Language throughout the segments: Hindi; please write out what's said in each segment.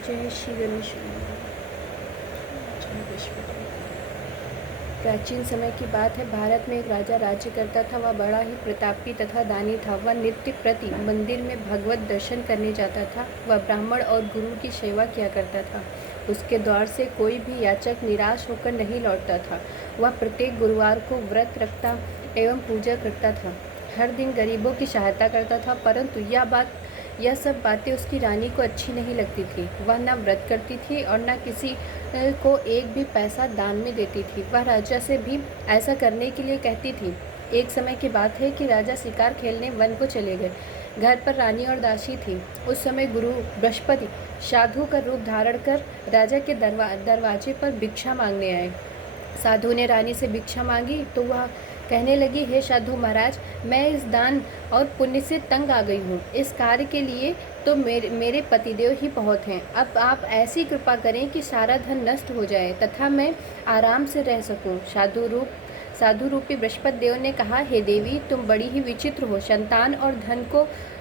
जय श्री गणेश। प्राचीन समय की बात है। भारत में एक राजा राज्य करता था। वह बड़ा ही प्रतापी तथा दानी था। वह नित्य प्रति मंदिर में भगवत दर्शन करने जाता था। वह ब्राह्मण और गुरु की सेवा किया करता था। उसके द्वार से कोई भी याचक निराश होकर नहीं लौटता था। वह प्रत्येक गुरुवार को व्रत रखता एवं पूजा करता था। हर दिन गरीबों की सहायता करता था, परंतु यह सब बातें उसकी रानी को अच्छी नहीं लगती थी। वह न व्रत करती थी और न किसी को एक भी पैसा दान में देती थी। वह राजा से भी ऐसा करने के लिए कहती थी। एक समय की बात है कि राजा शिकार खेलने वन को चले गए। घर पर रानी और दासी थी। उस समय गुरु बृहस्पति साधु का रूप धारण कर राजा के दरवाजे पर भिक्षा मांगने आए। साधु ने रानी से भिक्षा मांगी तो वह कहने लगी, हे साधु महाराज, मैं इस दान और पुण्य से तंग आ गई हूँ। इस कार्य के लिए तो मेरे पतिदेव ही बहुत हैं। अब आप ऐसी कृपा करें कि सारा धन नष्ट हो जाए तथा मैं आराम से रह सकूं। साधु रूपी बृहस्पति देव ने कहा, हे देवी, तुम बड़ी ही विचित्र हो। संतान और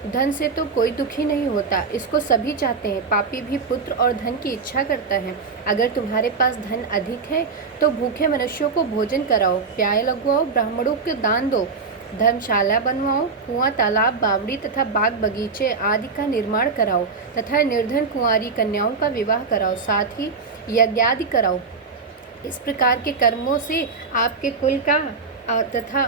धन से तो कोई दुखी नहीं होता, इसको सभी चाहते हैं। पापी भी पुत्र और धन की इच्छा करता है। अगर तुम्हारे पास धन अधिक है तो भूखे मनुष्यों को भोजन कराओ, प्याय लगवाओ, ब्राह्मणों को दान दो, धर्मशाला बनवाओ, कुआं, तालाब, बावड़ी तथा बाग बगीचे आदि का निर्माण कराओ तथा निर्धन कुंवारी कन्याओं का विवाह कराओ, साथ ही यज्ञादि कराओ। इस प्रकार के कर्मों से आपके कुल का तथा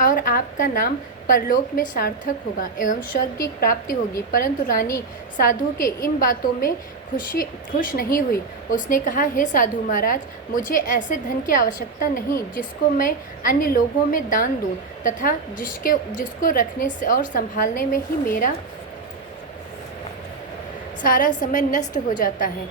और आपका नाम परलोक में सार्थक होगा एवं स्वर्ग की प्राप्ति होगी। परंतु रानी साधु के इन बातों में खुश नहीं हुई। उसने कहा, हे साधु महाराज, मुझे ऐसे धन की आवश्यकता नहीं जिसको मैं अन्य लोगों में दान दूं तथा जिसको रखने से और संभालने में ही मेरा सारा समय नष्ट हो जाता है।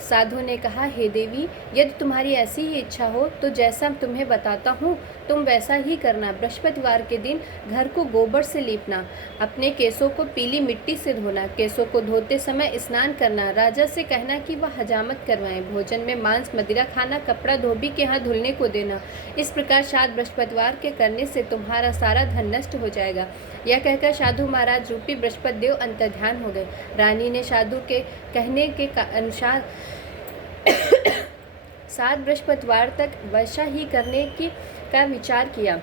साधु ने कहा, हे देवी, यदि तुम्हारी ऐसी ही इच्छा हो तो जैसा तुम्हें बताता हूँ तुम वैसा ही करना। बृहस्पतिवार के दिन घर को गोबर से लीपना, अपने केसों को पीली मिट्टी से धोना, केसों को धोते समय स्नान करना, राजा से कहना कि वह हजामत करवाएं, भोजन में मांस मदिरा खाना, कपड़ा धोबी के यहाँ धुलने को देना। इस प्रकार 7 बृहस्पतिवार के करने से तुम्हारा सारा धन नष्ट हो जाएगा। यह कहकर साधु महाराज रूपी बृहस्पति देव अंतर्ध्यान हो गए। रानी ने साधु के कहने के अनुसार 7 बृहस्पतिवार तक वैसा ही करने का विचार किया।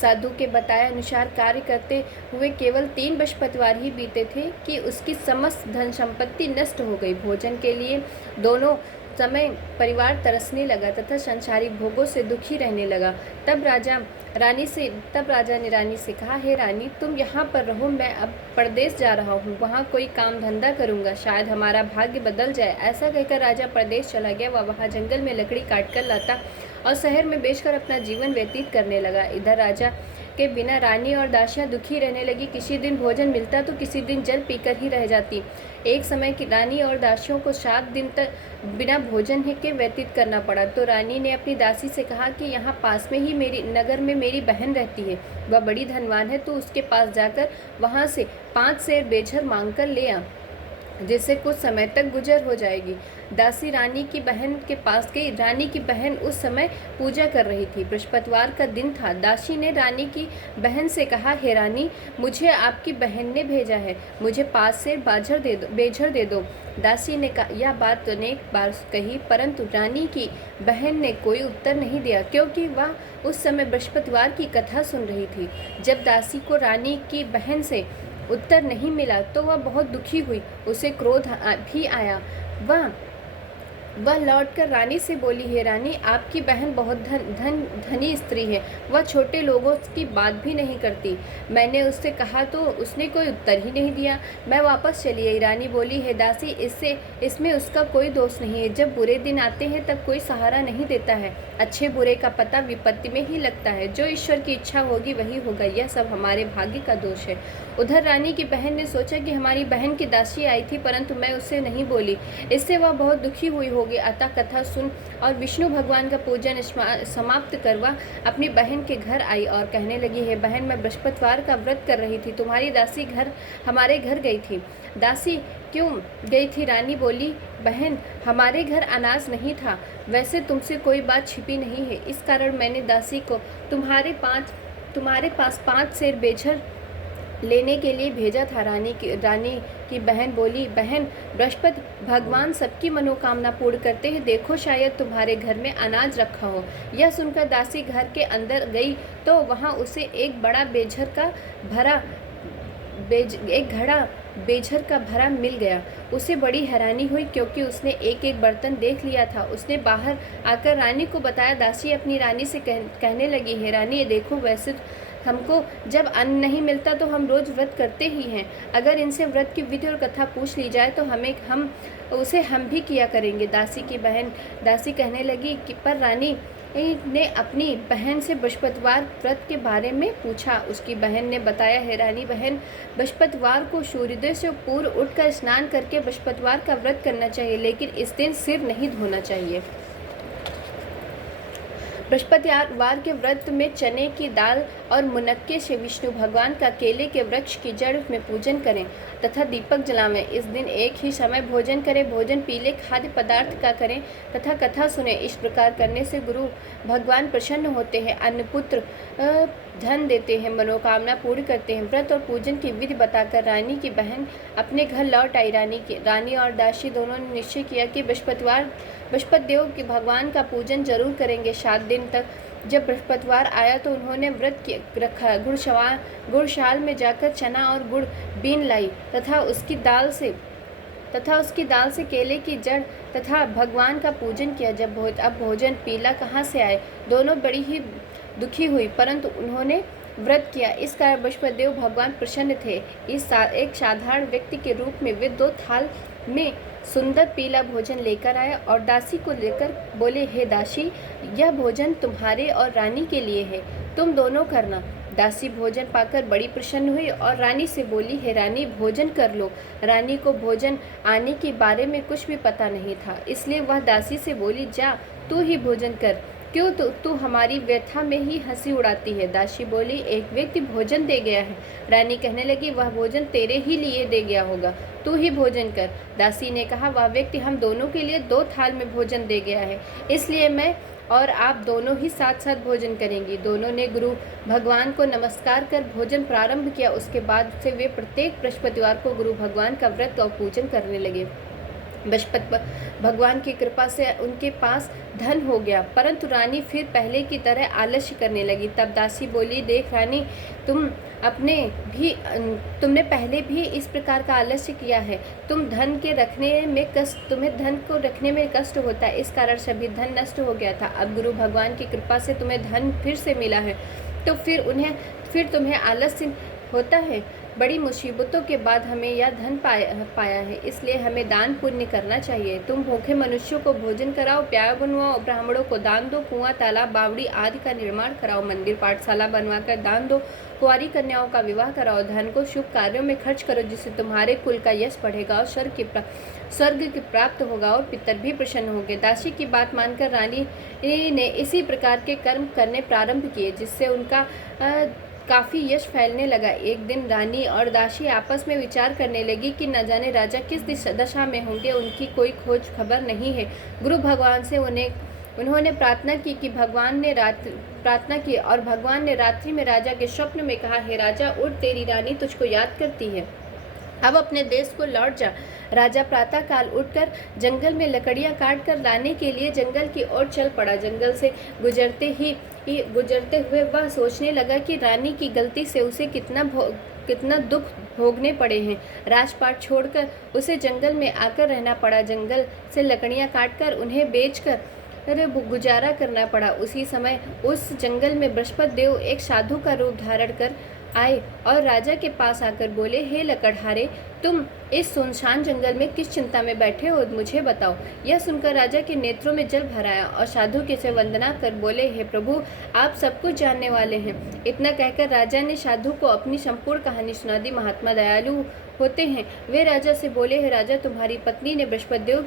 साधु के बताए अनुसार कार्य करते हुए केवल 3 बृहस्पतिवार ही बीते थे कि उसकी समस्त धन संपत्ति नष्ट हो गई। भोजन के लिए दोनों समय परिवार तरसने लगा तथा संसारिक भोगों से दुखी रहने लगा। तब राजा ने रानी से कहा, हे रानी, तुम यहाँ पर रहो, मैं अब परदेश जा रहा हूँ, वहाँ कोई काम धंधा करूँगा, शायद हमारा भाग्य बदल जाए। ऐसा कहकर राजा परदेश चला गया। वह वहाँ जंगल में लकड़ी काट कर लाता और शहर में बेचकर अपना जीवन व्यतीत करने लगा। इधर राजा के बिना रानी और दासियां दुखी रहने लगी। किसी दिन भोजन मिलता तो किसी दिन जल पीकर ही रह जाती। एक समय की रानी और दासियों को 7 दिन तक बिना भोजन के व्यतीत करना पड़ा। तो रानी ने अपनी दासी से कहा कि यहाँ पास में ही नगर में मेरी बहन रहती है, वह बड़ी धनवान है, तो उसके पास जाकर वहाँ से 5 सेर बेझर मांग कर ले आ, जिससे कुछ समय तक गुजर हो जाएगी। दासी रानी की बहन के पास गई। रानी की बहन उस समय पूजा कर रही थी। बृहस्पतिवार का दिन था। दासी ने रानी की बहन से कहा, हे रानी, मुझे आपकी बहन ने भेजा है, मुझे 5 सेर बेझर दे दो। दासी ने यह बात अनेक बार कही, परंतु रानी की बहन ने कोई उत्तर नहीं दिया, क्योंकि वह उस समय बृहस्पतिवार की कथा सुन रही थी। जब दासी को रानी की बहन से उत्तर नहीं मिला तो वह बहुत दुखी हुई। उसे क्रोध भी आया। वह लौटकर रानी से बोली, हे रानी, आपकी बहन बहुत धनी स्त्री है, वह छोटे लोगों की बात भी नहीं करती। मैंने उससे कहा तो उसने कोई उत्तर ही नहीं दिया। मैं वापस चली आई। रानी बोली, हे दासी, इसमें उसका कोई दोष नहीं है। जब बुरे दिन आते हैं तब कोई सहारा नहीं देता है। अच्छे बुरे का पता विपत्ति में ही लगता है। जो ईश्वर की इच्छा होगी वही होगा। यह सब हमारे भाग्य का दोष है। उधर रानी की बहन ने सोचा कि हमारी बहन की दासी आई थी, परंतु मैं उससे नहीं बोली। इससे वह बहुत दुखी हुई होगी। अतः कथा सुन और विष्णु भगवान का पूजन समाप्त कर वह अपनी बहन के घर आई और कहने लगी, हे बहन, मैं बृहस्पतिवार का व्रत कर रही थी, तुम्हारी दासी हमारे घर गई थी। दासी क्यों गई थी? रानी बोली, बहन, हमारे घर अनाज नहीं था। वैसे तुमसे कोई बात छिपी नहीं है, इस कारण मैंने दासी को तुम्हारे पास 5 सेर बेझर लेने के लिए भेजा था। रानी की बहन बोली, बहन, बृहस्पति भगवान सबकी मनोकामना पूर्ण करते हैं, देखो शायद तुम्हारे घर में अनाज रखा हो। यह सुनकर दासी घर के अंदर गई तो वहाँ उसे एक बड़ा घड़ा बेझर का भरा मिल गया। उसे बड़ी हैरानी हुई क्योंकि उसने एक एक बर्तन देख लिया था। उसने बाहर आकर रानी को बताया। दासी अपनी रानी से कहने लगी, हे रानी, ये देखो, वैसे हमको जब अन्न नहीं मिलता तो हम रोज व्रत करते ही हैं। अगर इनसे व्रत की विधि और कथा पूछ ली जाए तो हम भी किया करेंगे। दासी कहने लगी कि पर रानी ने अपनी बहन से बृहस्पतिवार व्रत के बारे में पूछा। उसकी बहन ने बताया, हे रानी बहन, बृहस्पतिवार को सूर्योदय से पूर्व उठकर स्नान करके बृहस्पतिवार का व्रत करना चाहिए, लेकिन इस दिन सिर नहीं धोना चाहिए। बृहस्पतिवार के व्रत में चने की दाल और मुनक्के से विष्णु भगवान का केले के वृक्ष की जड़ में पूजन करें तथा दीपक जलावें। इस दिन एक ही समय भोजन करें। भोजन पीले खाद्य पदार्थ का करें तथा कथा सुने। इस प्रकार करने से गुरु भगवान प्रसन्न होते हैं, अन्नपुत्र धन देते हैं, मनोकामना पूर्ण करते हैं। व्रत और पूजन की विधि बताकर रानी की बहन अपने घर लौट आई। रानी और दासी दोनों ने निश्चय किया कि बृहस्पति देव के भगवान का पूजन जरूर करेंगे। 7 दिन तक जब बृहस्पतिवार आया तो उन्होंने व्रत रखा। गुड़शाल में जाकर चना और गुड़ बीन लाई तथा उसकी दाल से केले की जड़ तथा भगवान का पूजन किया। अब भोजन पीला कहाँ से आए? दोनों बड़ी ही दुखी हुई, परंतु उन्होंने व्रत किया। इस कारण बृहस्पति देव भगवान प्रसन्न थे। एक साधारण व्यक्ति के रूप में वे 2 थाल में सुंदर पीला भोजन लेकर आए और दासी को लेकर बोले, हे दासी, यह भोजन तुम्हारे और रानी के लिए है, तुम दोनों करना। दासी भोजन पाकर बड़ी प्रसन्न हुई और रानी से बोली, हे रानी, भोजन कर लो। रानी को भोजन आने के बारे में कुछ भी पता नहीं था, इसलिए वह दासी से बोली, जा तू ही भोजन कर, क्यों तू हमारी व्यथा में ही हंसी उड़ाती है। दासी बोली, एक व्यक्ति भोजन दे गया है। रानी कहने लगी, वह भोजन तेरे ही लिए दे गया होगा, तू ही भोजन कर। दासी ने कहा, वह व्यक्ति हम दोनों के लिए 2 थाल में भोजन दे गया है, इसलिए मैं और आप दोनों ही साथ साथ भोजन करेंगी। दोनों ने गुरु भगवान को नमस्कार कर भोजन प्रारंभ किया। उसके बाद से वे प्रत्येक बृहस्पतिवार को गुरु भगवान का व्रत और पूजन करने लगे। बृहस्पति भगवान की कृपा से उनके पास धन हो गया, परंतु रानी फिर पहले की तरह आलस्य करने लगी। तब दासी बोली, देख रानी, तुमने पहले भी इस प्रकार का आलस्य किया है। तुम्हें धन को रखने में कष्ट होता है, इस कारण सभी धन नष्ट हो गया था। अब गुरु भगवान की कृपा से तुम्हें धन फिर से मिला है, तो फिर तुम्हें आलस्य होता है। बड़ी मुसीबतों के बाद हमें यह धन पाया है, इसलिए हमें दान पुण्य करना चाहिए। तुम भूखे मनुष्यों को भोजन कराओ, प्यार बनवाओ, ब्राह्मणों को दान दो, कुआं, तालाब, बावड़ी आदि का निर्माण कराओ, मंदिर पाठशाला बनवाकर दान दो, कुंवारी कन्याओं का विवाह कराओ। धन को शुभ कार्यों में खर्च करो, जिससे तुम्हारे कुल का यश बढ़ेगा और स्वर्ग की प्राप्त होगा और पितर भी प्रसन्न होंगे। दासी की बात मानकर रानी ने इसी प्रकार के कर्म करने प्रारंभ किए, जिससे उनका काफ़ी यश फैलने लगा। एक दिन रानी और दासी आपस में विचार करने लगी कि न जाने राजा किस दशा में होंगे, उनकी कोई खोज खबर नहीं है। गुरु भगवान से उन्होंने प्रार्थना की और भगवान ने रात्रि में राजा के स्वप्न में कहा, हे राजा, उठ, तेरी रानी तुझको याद करती है, अब अपने देश को लौट जा। राजा प्रातः काल उठकर जंगल में लकड़ियां काट कर लाने के लिए जंगल की ओर चल पड़ा। जंगल से गुजरते हुए वह सोचने लगा कि रानी की गलती से उसे कितना दुख भोगने पड़े हैं। राजपाट छोड़कर उसे जंगल में आकर रहना पड़ा। जंगल से लकड़ियां काटकर उन्हें बेचकर गुजारा करना पड़ा। उसी समय उस जंगल में बृहस्पति देव एक साधु का रूप धारण कर आए और राजा के पास आकर बोले, हे लकड़हारे, तुम इस सुनसान जंगल में किस चिंता में बैठे हो, मुझे बताओ। यह सुनकर राजा के नेत्रों में जल भर आया और साधु के से वंदना कर बोले, हे प्रभु, आप सब कुछ जानने वाले हैं। इतना कहकर राजा ने साधु को अपनी संपूर्ण कहानी सुना दी। महात्मा दयालु होते हैं। वे राजा से बोले, हे राजा, तुम्हारी पत्नी ने बृहस्पति देव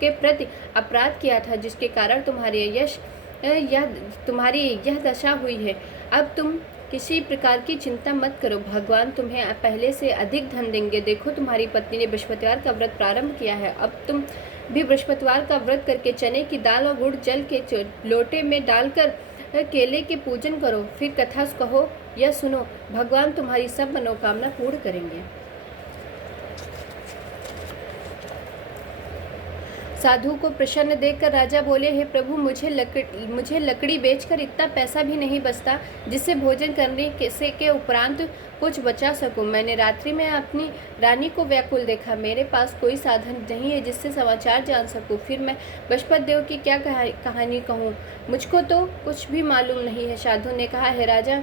के प्रति अपराध किया था, जिसके कारण तुम्हारी यह दशा हुई है। अब तुम किसी प्रकार की चिंता मत करो, भगवान तुम्हें पहले से अधिक धन देंगे। देखो, तुम्हारी पत्नी ने बृहस्पतिवार का व्रत प्रारंभ किया है। अब तुम भी बृहस्पतिवार का व्रत करके चने की दाल और गुड़ जल के लोटे में डालकर केले के पूजन करो, फिर कथा कहो यह सुनो, भगवान तुम्हारी सब मनोकामना पूर्ण करेंगे। साधु को प्रसन्न देखकर राजा बोले, हे प्रभु, मुझे लकड़ी बेचकर इतना पैसा भी नहीं बचता जिससे भोजन करने के उपरांत कुछ बचा सकूं। मैंने रात्रि में अपनी रानी को व्याकुल देखा। मेरे पास कोई साधन नहीं है जिससे समाचार जान सकूं। फिर मैं बृहस्पति देव की क्या कहानी कहूँ? मुझको तो कुछ भी मालूम नहीं है। साधु ने कहा, हे राजा,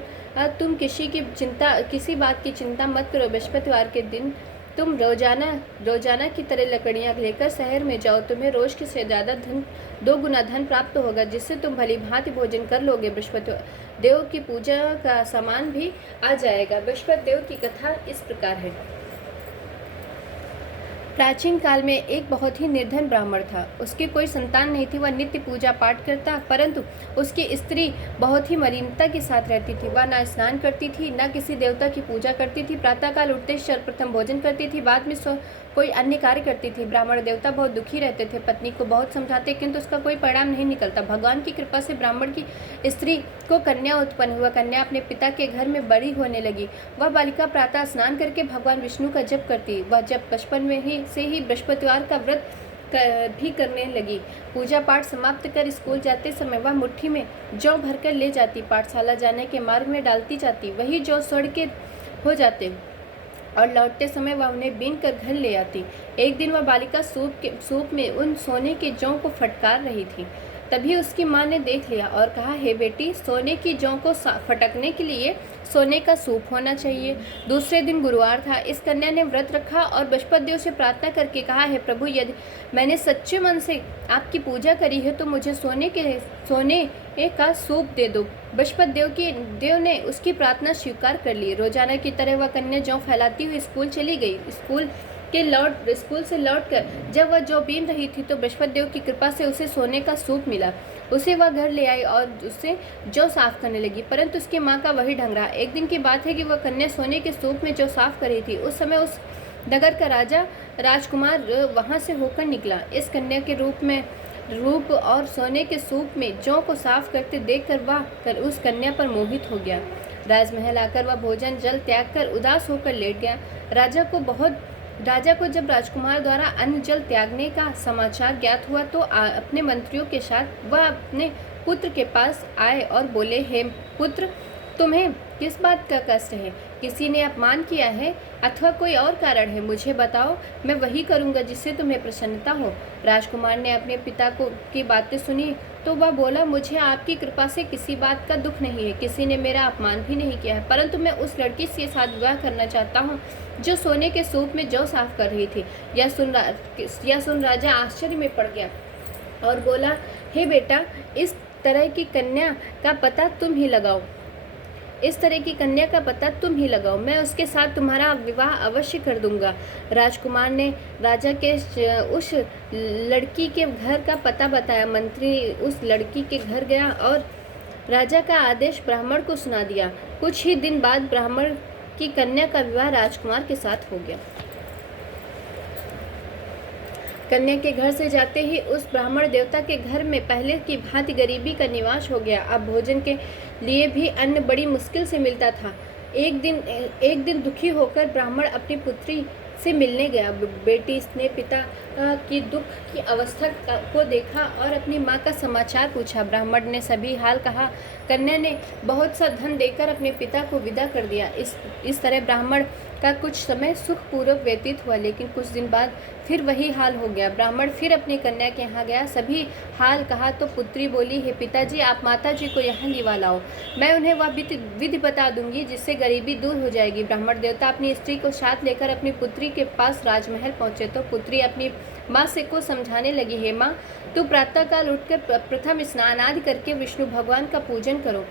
तुम किसी बात की चिंता मत करो। बृहस्पतिवार के दिन तुम रोजाना की तरह लकड़ियाँ लेकर शहर में जाओ। तुम्हें रोज के से ज़्यादा 2 गुना धन प्राप्त होगा, जिससे तुम भली भांति भोजन कर लोगे। बृहस्पति देव की पूजा का सामान भी आ जाएगा। बृहस्पति देव की कथा इस प्रकार है। प्राचीन काल में एक बहुत ही निर्धन ब्राह्मण था। उसकी कोई संतान नहीं थी। वह नित्य पूजा पाठ करता, परंतु उसकी स्त्री बहुत ही मलिनता के साथ रहती थी। वह न स्नान करती थी, न किसी देवता की पूजा करती थी। प्रातःकाल उठते सर्वप्रथम भोजन करती थी, बाद में कोई अन्य कार्य करती थी। ब्राह्मण देवता बहुत दुखी रहते थे। पत्नी को बहुत समझाते, किंतु उसका कोई परिणाम नहीं निकलता। भगवान की कृपा से ब्राह्मण की स्त्री को कन्या उत्पन्न हुआ। कन्या अपने पिता के घर में बड़ी होने लगी। वह बालिका प्रातः स्नान करके भगवान विष्णु का जप करती। वह जब बचपन में से ही बृहस्पतिवार का व्रत भी करने लगी। पूजा पाठ समाप्त कर स्कूल जाते समय वह मुट्ठी में जौ भरकर ले जाती। पाठशाला जाने के मार्ग में डालती जाती। वही जौ सड़ के हो जाते और लौटते समय वह उन्हें बीन कर घर ले आती। एक दिन वह बालिका सूप में उन सोने के जौ को फटकार रही थी। तभी उसकी माँ ने देख लिया और कहा, हे बेटी, सोने की जौ को फटकने के लिए सोने का सूप होना चाहिए। दूसरे दिन गुरुवार था। इस कन्या ने व्रत रखा और बृहस्पति देव से प्रार्थना करके कहा, हे प्रभु, यदि मैंने सच्चे मन से आपकी पूजा करी है तो मुझे सोने का सूप दे दो। बृहस्पति देव ने उसकी प्रार्थना स्वीकार कर ली। रोजाना की तरह वह कन्या जौ फैलाती हुई स्कूल चली गई। स्कूल से लौटकर जब वह जौ बीन रही थी तो बृहस्पति देव की कृपा से उसे सोने का सूप मिला। उसे वह घर ले आई और उससे जौ साफ करने लगी, परंतु उसकी माँ का वही ढंग रहा। एक दिन की बात है कि वह कन्या सोने के सूप में जौ साफ कर रही थी। उस समय उस नगर का राजकुमार वहाँ से होकर निकला। इस कन्या के रूप और सोने के सूप में जौ को साफ करते देखकर वह उस कन्या पर मोहित हो गया। राजमहल आकर वह भोजन जल त्याग कर उदास होकर लेट गया। राजा को जब राजकुमार द्वारा अन्न जल त्यागने का समाचार ज्ञात हुआ तो अपने मंत्रियों के साथ वह अपने पुत्र के पास आए और बोले, हे पुत्र, तुम्हें किस बात का कष्ट है? किसी ने अपमान किया है अथवा कोई और कारण है? मुझे बताओ, मैं वही करूँगा जिससे तुम्हें प्रसन्नता हो। राजकुमार ने अपने पिता की बातें सुनी तो वह बोला, मुझे आपकी कृपा से किसी बात का दुख नहीं है। किसी ने मेरा अपमान भी नहीं किया है, परंतु मैं उस लड़की के साथ विवाह करना चाहता हूँ जो सोने के सूप में जौ साफ कर रही थी। यह सुन राजा आश्चर्य में पड़ गया और बोला, हे बेटा, इस तरह की कन्या का पता तुम ही लगाओ। मैं उसके साथ तुम्हारा विवाह अवश्य कर दूंगा। राजकुमार ने राजा के उस लड़की के घर का पता बताया। मंत्री उस लड़की के घर गया और राजा का आदेश ब्राह्मण को सुना दिया। कुछ ही दिन बाद ब्राह्मण की कन्या का विवाह राजकुमार के साथ हो गया। कन्या के घर से जाते ही उस ब्राह्मण देवता के घर में पहले की भांति गरीबी का निवास हो गया। अब भोजन के लिए भी अन्न बड़ी मुश्किल से मिलता था। एक दिन दुखी होकर ब्राह्मण अपनी पुत्री से मिलने गया। बेटी ने पिता की दुख की अवस्था को देखा और अपनी माँ का समाचार पूछा। ब्राह्मण ने सभी हाल कहा। कन्या ने बहुत सा धन देकर अपने पिता को विदा कर दिया। इस तरह ब्राह्मण का कुछ समय सुखपूर्वक व्यतीत हुआ, लेकिन कुछ दिन बाद फिर वही हाल हो गया। ब्राह्मण फिर अपनी कन्या के यहाँ गया। सभी हाल कहा तो पुत्री बोली, हे पिताजी, आप माताजी को यहाँ लिवा लाओ। मैं उन्हें वह विधि बता दूंगी जिससे गरीबी दूर हो जाएगी। ब्राह्मण देवता अपनी स्त्री को साथ लेकर अपनी पुत्री के पास राजमहल पहुँचे तो पुत्री अपनी माँ से को समझाने लगी, हे माँ, तू प्रातःकाल उठकर प्रथम स्नान आदि करके विष्णु भगवान का पूजन करो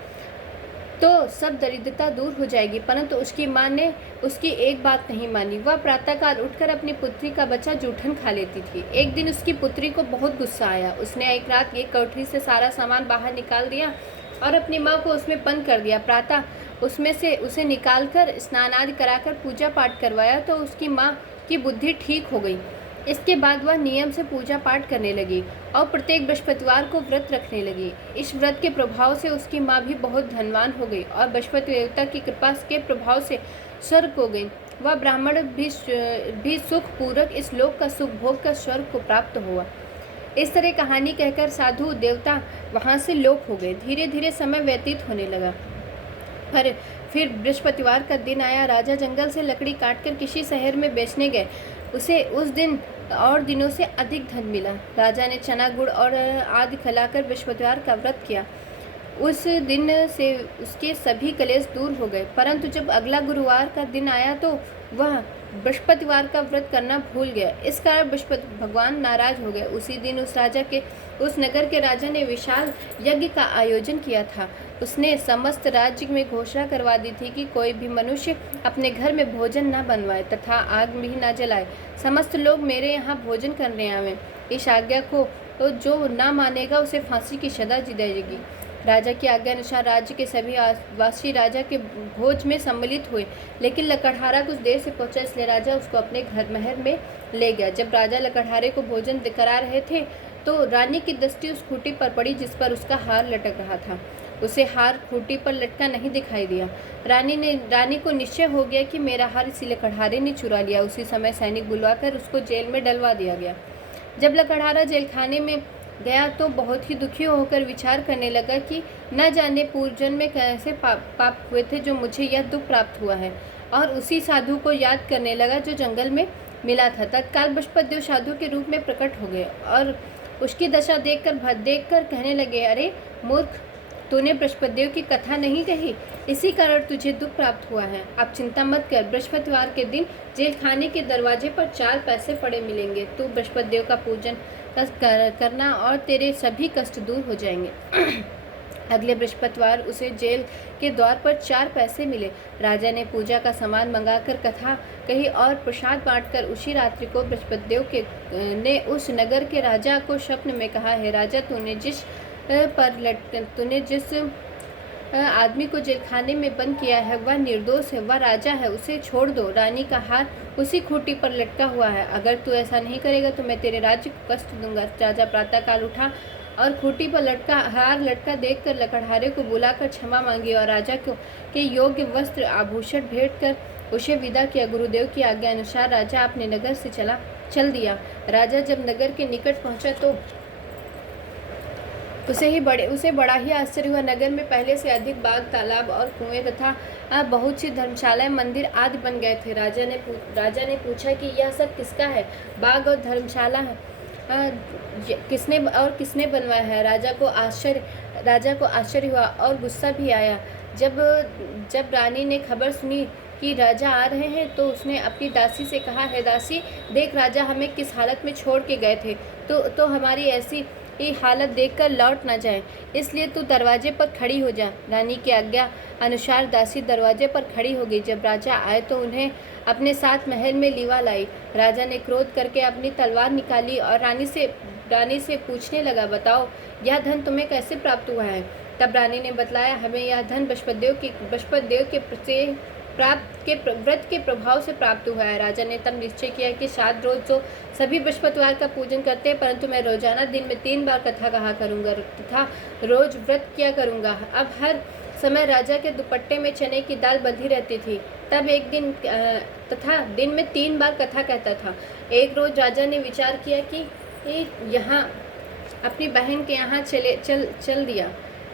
तो सब दरिद्रता दूर हो जाएगी। परंतु उसकी माँ ने उसकी एक बात नहीं मानी। वह प्रातःकाल उठकर अपनी पुत्री का बच्चा जूठन खा लेती थी। एक दिन उसकी पुत्री को बहुत गुस्सा आया। उसने एक रात एक कोठरी से सारा सामान बाहर निकाल दिया और अपनी माँ को उसमें बंद कर दिया। प्रातः उसमें से उसे निकालकर स्नान आदि कराकर पूजा पाठ करवाया तो उसकी माँ की बुद्धि ठीक हो गई इसके बाद वह नियम से पूजा पाठ करने लगी और प्रत्येक बृहस्पतिवार को व्रत रखने लगी। इस व्रत के प्रभाव से उसकी माँ भी बहुत धनवान हो गई और बृहस्पति देवता की कृपा के प्रभाव से स्वर्ग हो गई। वह ब्राह्मण भी सुख पूर्वक इस लोक का सुख भोग कर स्वर्ग को प्राप्त हुआ। इस तरह कहानी कहकर साधु देवता वहाँ से लोप हो गए। धीरे धीरे समय व्यतीत होने लगा। फिर बृहस्पतिवार का दिन आया। राजा जंगल से लकड़ी काटकर किसी शहर में बेचने गए। उसे उस दिन और दिनों से अधिक धन मिला। राजा ने चना गुड़ और आदि खिलाकर बृहस्पतिवार का व्रत किया। उस दिन से उसके सभी कलेश दूर हो गए। परंतु जब अगला गुरुवार का दिन आया तो वह बृहस्पतिवार का व्रत करना भूल गया। इस कारण बृहस्पति भगवान नाराज हो गए। उसी दिन उस नगर के राजा ने विशाल यज्ञ का आयोजन किया था। उसने समस्त राज्य में घोषणा करवा दी थी कि कोई भी मनुष्य अपने घर में भोजन न बनवाए तथा आग भी न जलाए। समस्त लोग मेरे यहाँ भोजन करने आवे। इस आज्ञा को तो जो न मानेगा उसे फांसी की सजा दी जाएगी। राजा की आज्ञा अनुसार राज्य के सभी वासी राजा के भोज में सम्मिलित हुए, लेकिन लकड़हारा कुछ देर से पहुंचा, इसलिए राजा उसको अपने घर महल में ले गया। जब राजा लकड़हारे को भोजन करा रहे थे तो रानी की दृष्टि उस खूंटी पर पड़ी जिस पर उसका हार लटक रहा था। उसे हार खूंटी पर लटका नहीं दिखाई दिया। रानी को निश्चय हो गया कि मेरा हार इसी लकड़हारे ने चुरा लिया। उसी समय सैनिक बुलवाकर उसको जेल में डलवा दिया गया। जब लकड़हारा जेलखाने में गया तो बहुत ही दुखी होकर विचार करने लगा कि न जाने पूर्वजन्म में कैसे पाप हुए थे जो मुझे यह दुख प्राप्त हुआ है, और उसी साधु को याद करने लगा जो जंगल में मिला था। तत्काल बृहस्पति देव साधु के रूप में प्रकट हो गए और उसकी दशा देखकर कहने लगे, अरे मूर्ख, तूने बृहस्पति देव की कथा नहीं कही, इसी कारण तुझे दुख प्राप्त हुआ है। अब चिंता मत कर, बृहस्पतिवार के दिन जेल खाने के दरवाजे पर 4 पैसे पड़े मिलेंगे। तू बृहस्पति देव का पूजन करना और तेरे सभी कष्ट दूर हो जाएंगे। अगले बृहस्पतिवार उसे जेल के द्वार पर 4 पैसे मिले। राजा ने पूजा का सामान मंगाकर कथा कही और प्रसाद बांटकर उसी रात्रि को बृहस्पति देव ने उस नगर के राजा को स्वप्न में कहा, है राजा, तूने जिस आदमी को जेलखाने में बंद किया है वह निर्दोष है, वह राजा है, उसे छोड़ दो। रानी का हार उसी खूंटी पर लटका हुआ है। अगर तू ऐसा नहीं करेगा तो मैं तेरे राज्य को कष्ट दूंगा। राजा प्रातःकाल उठा और खूंटी पर हार लटका देखकर लकड़हारे को बुलाकर क्षमा मांगी और राजा के योग्य वस्त्र आभूषण भेंट कर उसे विदा किया। गुरुदेव की आज्ञा अनुसार राजा अपने नगर से चल दिया। राजा जब नगर के निकट पहुंचा तो उसे बड़ा ही आश्चर्य हुआ। नगर में पहले से अधिक बाग, तालाब और कुएं तथा बहुत सी धर्मशालाएं, मंदिर आदि बन गए थे। राजा ने पूछा कि यह सब किसका है? बाग और धर्मशाला किसने बनवाया है? राजा को आश्चर्य हुआ और गुस्सा भी आया। जब रानी ने खबर सुनी कि राजा आ रहे हैं तो उसने अपनी दासी से कहा, है दासी, देख राजा हमें किस हालत में छोड़ के गए थे, तो हमारी ऐसी हालत देखकर लौट न जाए, इसलिए तू दरवाजे पर खड़ी हो जा। रानी की आज्ञा अनुसार दासी दरवाजे पर खड़ी हो गई। जब राजा आए तो उन्हें अपने साथ महल में लीवा लाई। राजा ने क्रोध करके अपनी तलवार निकाली और रानी से पूछने लगा, बताओ यह धन तुम्हें कैसे प्राप्त हुआ है? तब रानी ने बतलाया, हमें यह धन बृहस्पति देव के व्रत के प्रभाव से प्राप्त हुआ है। राजा ने तब निश्चय किया कि शायद रोज जो सभी बृहस्पतिवार का पूजन करते हैं, परंतु मैं रोजाना दिन में 3 बार कथा कहा करूंगा तथा रोज व्रत किया करूंगा। अब हर समय राजा के दुपट्टे में चने की दाल बंधी रहती थी। तब एक दिन तथा दिन में 3 बार कथा कहता था। एक रोज राजा ने विचार किया कि यहाँ अपनी बहन के यहाँ चल दिया।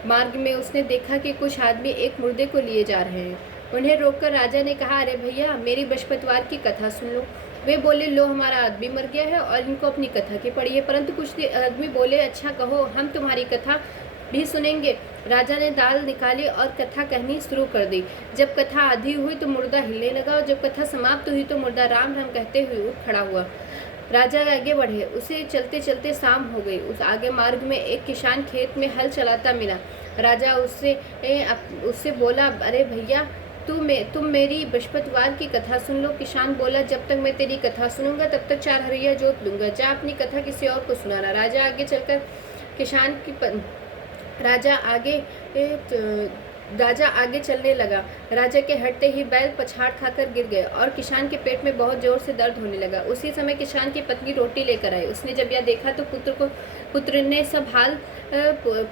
मार्ग में उसने देखा कि कुछ आदमी एक मुर्दे को लिए जा रहे हैं। उन्हें रोककर राजा ने कहा, अरे भैया, मेरी बृहस्पतिवार की कथा सुन लो। वे बोले, लो, हमारा आदमी मर गया है और इनको अपनी कथा की पड़ी है। परंतु कुछ आदमी बोले, अच्छा कहो, हम तुम्हारी कथा भी सुनेंगे। राजा ने दाल निकाली और कथा कहनी शुरू कर दी। जब कथा आधी हुई तो मुर्दा हिलने लगा और जब कथा समाप्त हुई तो मुर्दा राम राम कहते हुए उठ खड़ा हुआ। राजा आगे बढ़े। उसे चलते चलते शाम हो गई। उस आगे मार्ग में एक किसान खेत में हल चलाता मिला। राजा उससे बोला, अरे भैया, तुम मेरी बृहस्पतिवार की कथा सुन लो। किसान बोला, जब तक मैं तेरी कथा सुनूंगा तब तक 4 हरिया जोत लूंगा। जा अपनी कथा किसी और को सुनाना। राजा आगे चलने लगा। राजा के हटते ही बैल पछाड़ खाकर गिर गए और किसान के पेट में बहुत जोर से दर्द होने लगा। उसी समय किसान की पत्नी रोटी लेकर आई। उसने जब यह देखा तो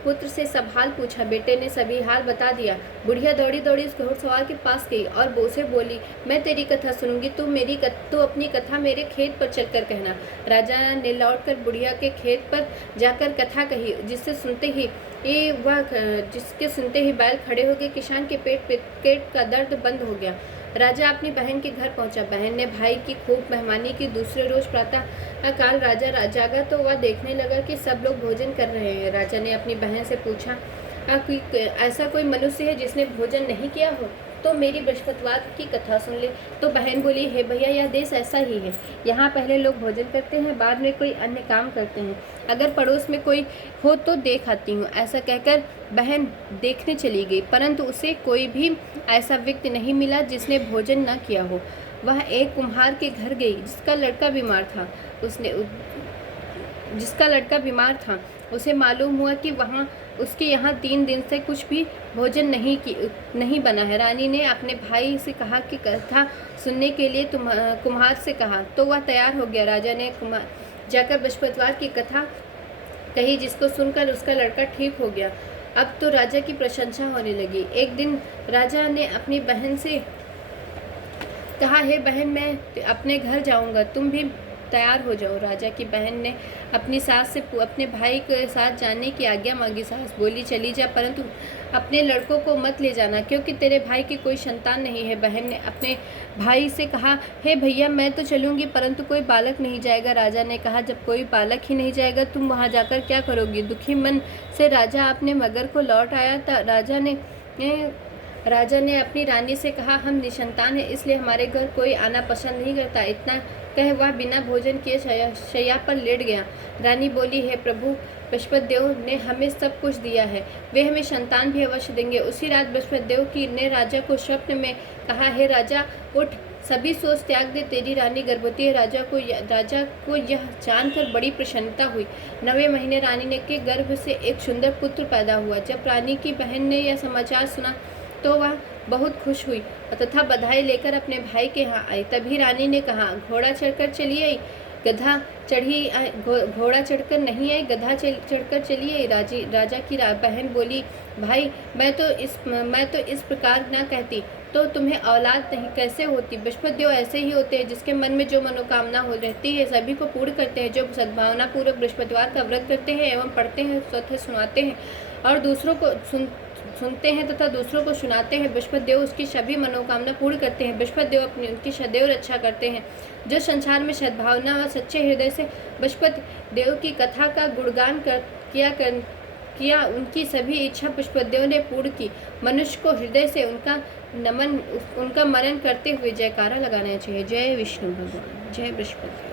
पुत्र से सब हाल पूछा। बेटे ने सभी हाल बता दिया। बुढ़िया दौड़ी दौड़ी उस घुड़सवार के पास गई और वो से बोली, मैं तेरी कथा सुनूंगी, तू अपनी कथा मेरे खेत पर चलकर कहना। राजा ने लौटकर बुढ़िया के खेत पर जाकर कथा कही, जिसके सुनते ही बैल खड़े हो गए। किसान के पेट का दर्द बंद हो गया। राजा अपनी बहन के घर पहुंचा। बहन ने भाई की खूब मेहमानी की। दूसरे रोज प्रातः काल राजा जागा तो वह देखने लगा कि सब लोग भोजन कर रहे हैं। राजा ने अपनी बहन से पूछा, ऐसा कोई मनुष्य है जिसने भोजन नहीं किया हो, तो मेरी बृहस्पतिवार की कथा सुन ले। तो बहन बोली, हे भैया, यह देश ऐसा ही है। यहाँ पहले लोग भोजन करते हैं, बाद में कोई अन्य काम करते हैं। अगर पड़ोस में कोई हो तो देख आती हूँ। ऐसा कहकर बहन देखने चली गई, परंतु उसे कोई भी ऐसा व्यक्ति नहीं मिला जिसने भोजन न किया हो। वह एक कुम्हार के घर गई जिसका लड़का बीमार था। उसे मालूम हुआ कि उसके यहाँ 3 दिन से कुछ भी भोजन नहीं बना है। रानी ने अपने भाई से कहा कि कथा सुनने के लिए कुम्हार से कहा, तो वह तैयार हो गया। राजा ने जाकर बृहस्पतिवार की कथा कही, जिसको सुनकर उसका लड़का ठीक हो गया। अब तो राजा की प्रशंसा होने लगी। एक दिन राजा ने अपनी बहन से कहा, हे बहन, मैं अपने घर जाऊंगा, तुम भी तैयार हो जाओ। राजा की बहन ने अपनी सास से अपने भाई के साथ जाने की आज्ञा मांगी। सास बोली, चली जा, परंतु अपने लड़कों को मत ले जाना, क्योंकि तेरे भाई की कोई संतान नहीं है। बहन ने अपने भाई से कहा, हे भैया, मैं तो चलूंगी, परंतु कोई बालक नहीं जाएगा। राजा ने कहा, जब कोई बालक ही नहीं जाएगा, तुम वहां जाकर क्या करोगी? दुखी मन से राजा अपने मगर को लौट आया। राजा ने अपनी रानी से कहा, हम निसंतान हैं, इसलिए हमारे घर कोई आना पसंद नहीं करता। इतना कह वह बिना भोजन किए शैया पर लेट गया। रानी बोली, हे प्रभु, बृहस्पति देव ने हमें सब कुछ दिया है, वे हमें संतान भी अवश्य देंगे। उसी रात बृहस्पति देव ने राजा को स्वप्न में कहा, हे राजा, उठ, सभी सोच त्याग दे, तेरी रानी गर्भवती है। राजा को यह जानकर बड़ी प्रसन्नता हुई। 9वें महीने रानी के गर्भ से एक सुंदर पुत्र पैदा हुआ। जब रानी की बहन ने यह समाचार सुना तो वह बहुत खुश हुई तथा बधाई लेकर अपने भाई के यहाँ आई। तभी रानी ने कहा, घोड़ा चढ़कर चली आई, घोड़ा चढ़कर नहीं आई, गधा चढ़कर चली आई। राजा की बहन बोली, भाई, मैं तो इस प्रकार ना कहती तो तुम्हें औलाद नहीं कैसे होती? बृहस्पति देव ऐसे ही होते हैं, जिसके मन में जो मनोकामना हो रहती है सभी को पूर्ण करते हैं। जो सद्भावना पूर्वक बृहस्पतिवार का व्रत करते हैं एवं पढ़ते हैं, स्वतः सुनाते हैं और दूसरों को सुनते हैं तथा दूसरों को सुनाते हैं, बृहस्पति देव उसकी सभी मनोकामना पूर्ण करते हैं। बृहस्पति देव उनकी सदैव रक्षा करते हैं। जो संसार में सद्भावना और सच्चे हृदय से बृहस्पति देव की कथा का गुणगान किया, उनकी सभी इच्छा बृहस्पति देव ने पूर्ण की। मनुष्य को हृदय से उनका मनन करते हुए जयकारा लगाना चाहिए। जय विष्णु भगवान, जय बृहस्पति।